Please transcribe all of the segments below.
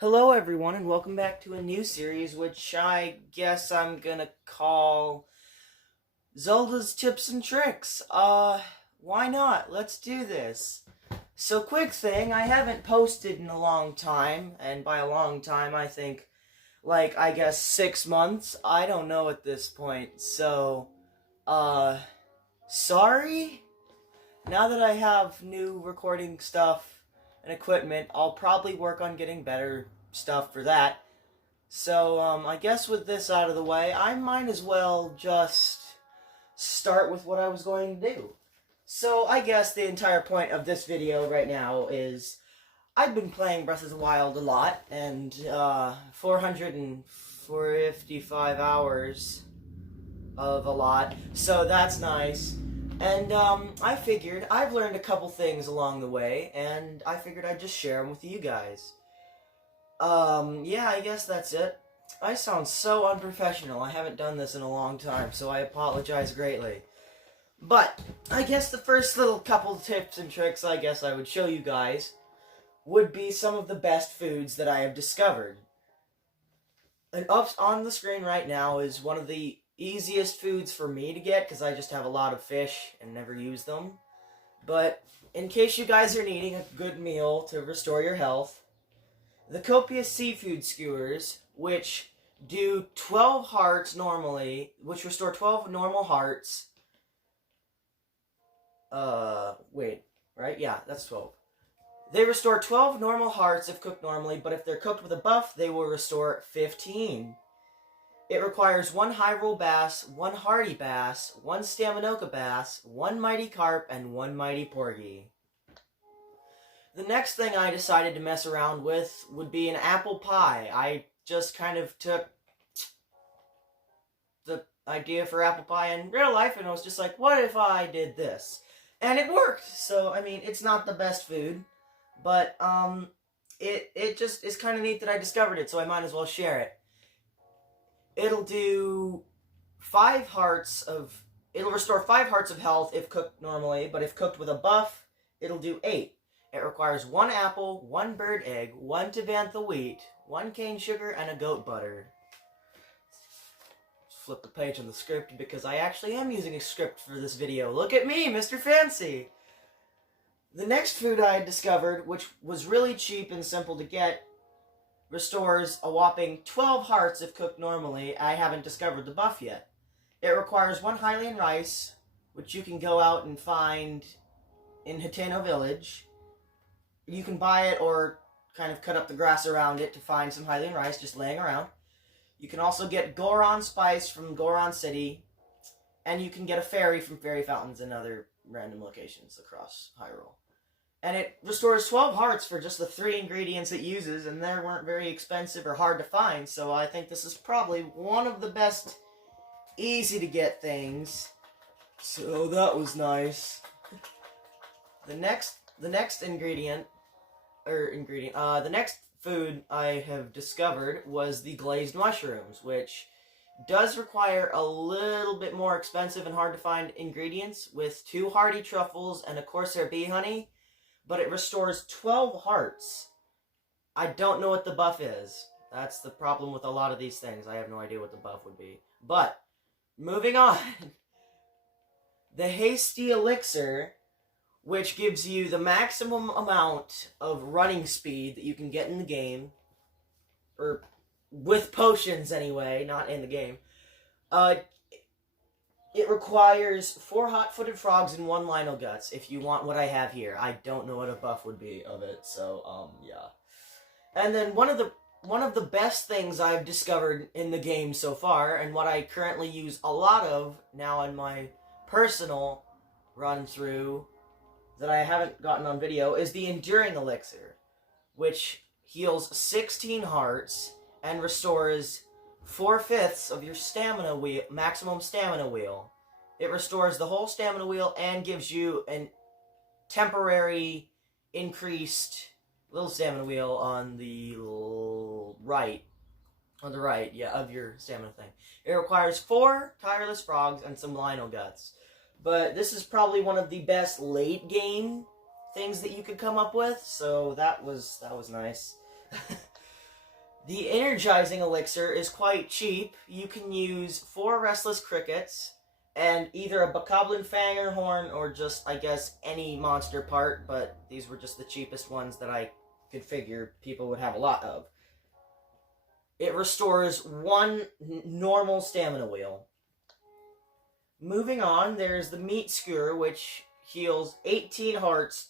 Hello everyone and welcome back to a new series which I guess I'm gonna call Zelda's Tips and Tricks. Why not? Let's do this. So quick thing, I haven't posted in a long time, and by a long time I think I guess 6 months. I don't know at this point. So, sorry? Now that I have new recording stuff and equipment, I'll probably work on getting better stuff for that. So, I guess with this out of the way, I might as well just start with what I was going to do. So, I guess the entire point of this video right now is I've been playing Breath of the Wild a lot, and 455 hours of a lot, so that's nice. And I figured I've learned a couple things along the way, and I figured I'd just share them with you guys. Yeah, I guess that's it. I sound so unprofessional. I haven't done this in a long time, so I apologize greatly. But I guess the first little couple tips and tricks I guess I would show you guys would be some of the best foods that I have discovered. And up on the screen right now is one of the easiest foods for me to get because I just have a lot of fish and never use them. But in case you guys are needing a good meal to restore your health, the copious seafood skewers, which do 12 hearts normally, which restore 12 normal hearts. Wait, right? Yeah, that's 12. They restore 12 normal hearts if cooked normally, but if they're cooked with a buff, they will restore 15. It requires 1 high roll bass, 1 hardy bass, 1 staminoka bass, 1 mighty carp, and 1 mighty porgy. The next thing I decided to mess around with would be an apple pie. I just kind of took the idea for apple pie in real life and I was just like, what if I did this? And it worked! So, I mean, it's not the best food, but, it just is kind of neat that I discovered it, so I might as well share it. It'll do 5 hearts of... It'll restore 5 hearts of health if cooked normally, but if cooked with a buff, it'll do 8. It requires 1 apple, 1 bird egg, 1 Tabantha wheat, 1 cane sugar, and a goat butter. Let's flip the page on the script because I actually am using a script for this video. Look at me, Mr. Fancy! The next food I discovered, which was really cheap and simple to get, restores a whopping 12 hearts if cooked normally. I haven't discovered the buff yet. It requires 1 Hylian rice, which you can go out and find in Hateno Village. You can buy it or kind of cut up the grass around it to find some Hylian rice just laying around. You can also get Goron spice from Goron City, and you can get a fairy from fairy fountains and other random locations across Hyrule. And it restores 12 hearts for just the 3 ingredients it uses, and they weren't very expensive or hard to find, so I think this is probably one of the best easy to get things. So that was nice. The next food I have discovered was the glazed mushrooms, which does require a little bit more expensive and hard to find ingredients with 2 hardy truffles and a corsair bee honey, but it restores 12 hearts. I don't know what the buff is. That's the problem with a lot of these things. I have no idea what the buff would be. But, moving on. The hasty elixir, which gives you the maximum amount of running speed that you can get in the game, or with potions anyway, not in the game. It requires 4 hot-footed frogs and 1 Lionel Guts, if you want what I have here. I don't know what a buff would be of it, so, yeah. And then one of the best things I've discovered in the game so far, and what I currently use a lot of now in my personal run-through that I haven't gotten on video, is the Enduring Elixir, which heals 16 hearts and restores 4/5 of your stamina wheel, maximum stamina wheel. It restores the whole stamina wheel and gives you a temporary increased little stamina wheel on the right. On the right, yeah, of your stamina thing. It requires 4 tireless frogs and some Lionel Guts. But this is probably one of the best late game things that you could come up with, so that was nice. The energizing elixir is quite cheap. You can use 4 restless crickets and either a bokoblin fang or horn or just, I guess, any monster part, but these were just the cheapest ones that I could figure people would have a lot of. It restores 1 normal stamina wheel. Moving on, there's the meat skewer, which heals 18 hearts,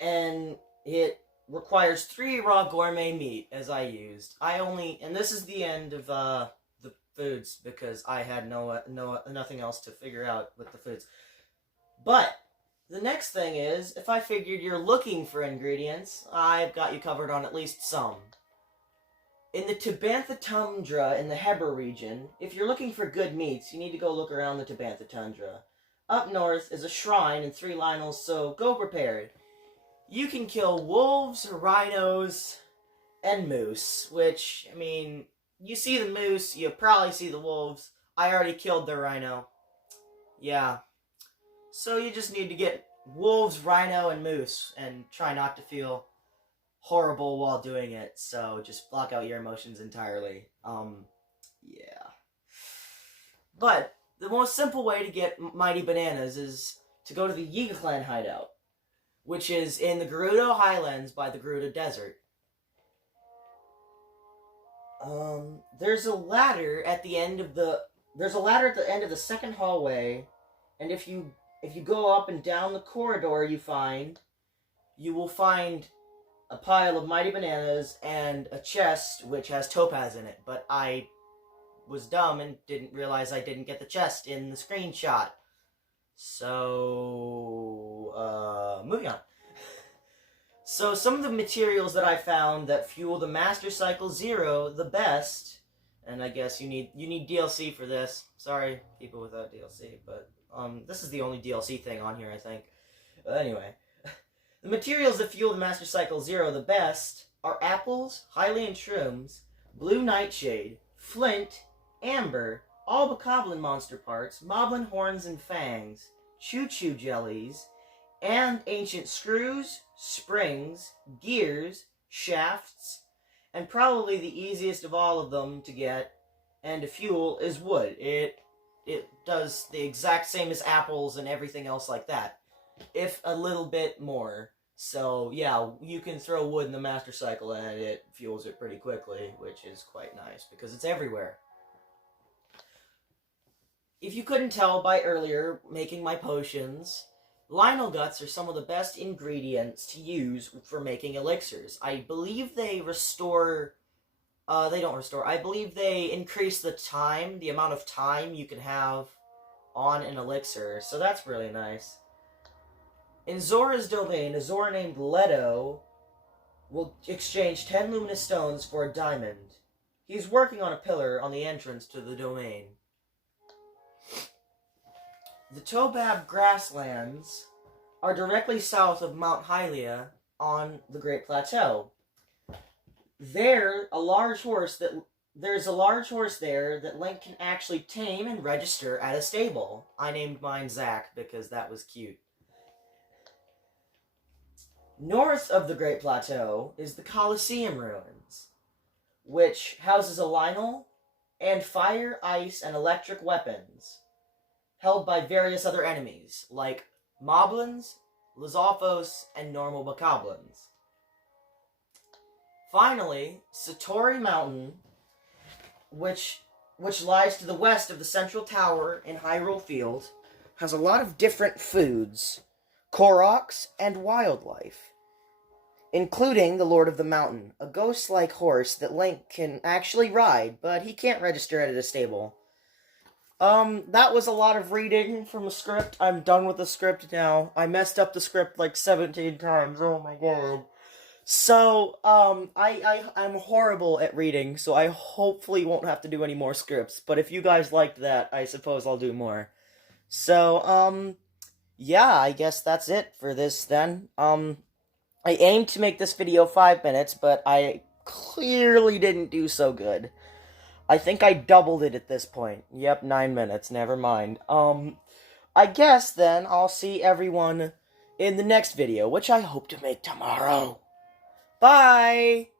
and it requires 3 raw gourmet meat, as I used. And this is the end of the foods, because I had nothing else to figure out with the foods. But the next thing is, if I figured you're looking for ingredients, I've got you covered on at least some. In the Tabantha Tundra in the Heber region, if you're looking for good meats, you need to go look around the Tabantha Tundra. Up north is a shrine and 3 Lionels, so go prepared. You can kill wolves, rhinos, and moose, which, I mean, you see the moose, you probably see the wolves. I already killed the rhino. Yeah. So you just need to get wolves, rhino, and moose, and try not to feel horrible while doing it, so just block out your emotions entirely. Yeah. But the most simple way to get mighty bananas is to go to the Yiga Clan hideout, which is in the Gerudo Highlands by the Gerudo Desert. There's a ladder at the end of the second hallway, and if you go up and down the corridor you will find a pile of mighty bananas and a chest which has topaz in it, but I was dumb and didn't realize I didn't get the chest in the screenshot. So, moving on. So some of the materials that I found that fuel the Master Cycle Zero the best, and I guess you need DLC for this. Sorry, people without DLC, but this is the only DLC thing on here, I think. But anyway, the materials that fuel the Master Cycle Zero the best are apples, Hylian shrooms, blue nightshade, flint, amber, all bokoblin monster parts, moblin horns and fangs, choo-choo jellies, and ancient screws, springs, gears, shafts, and probably the easiest of all of them to get and to fuel is wood. It does the exact same as apples and everything else like that, if a little bit more. So yeah, you can throw wood in the Master Cycle and it fuels it pretty quickly, which is quite nice because it's everywhere. If you couldn't tell by earlier making my potions, Lionel guts are some of the best ingredients to use for making elixirs. I believe they restore... they don't restore. I believe they increase the amount of time you can have on an elixir, so that's really nice. In Zora's domain, a Zora named Leto will exchange 10 luminous stones for a diamond. He's working on a pillar on the entrance to the domain. The Tobab grasslands are directly south of Mount Hylia on the Great Plateau. There's a large horse there that Link can actually tame and register at a stable. I named mine Zack because that was cute. North of the Great Plateau is the Colosseum ruins, which houses a Lionel and fire, ice, and electric weapons held by various other enemies, like Moblins, Lizalfos, and normal Bokoblins. Finally, Satori Mountain, which lies to the west of the Central Tower in Hyrule Field, has a lot of different foods, Koroks, and wildlife, including the Lord of the Mountain, a ghost-like horse that Link can actually ride, but he can't register it at a stable. That was a lot of reading from a script. I'm done with the script now. I messed up the script like 17 times. Oh my god. So, I'm horrible at reading, so I hopefully won't have to do any more scripts. But if you guys liked that, I suppose I'll do more. So, yeah, I guess that's it for this then. I aimed to make this video 5 minutes, but I clearly didn't do so good. I think I doubled it at this point. Yep, 9 minutes, never mind. I guess then I'll see everyone in the next video, which I hope to make tomorrow. Bye!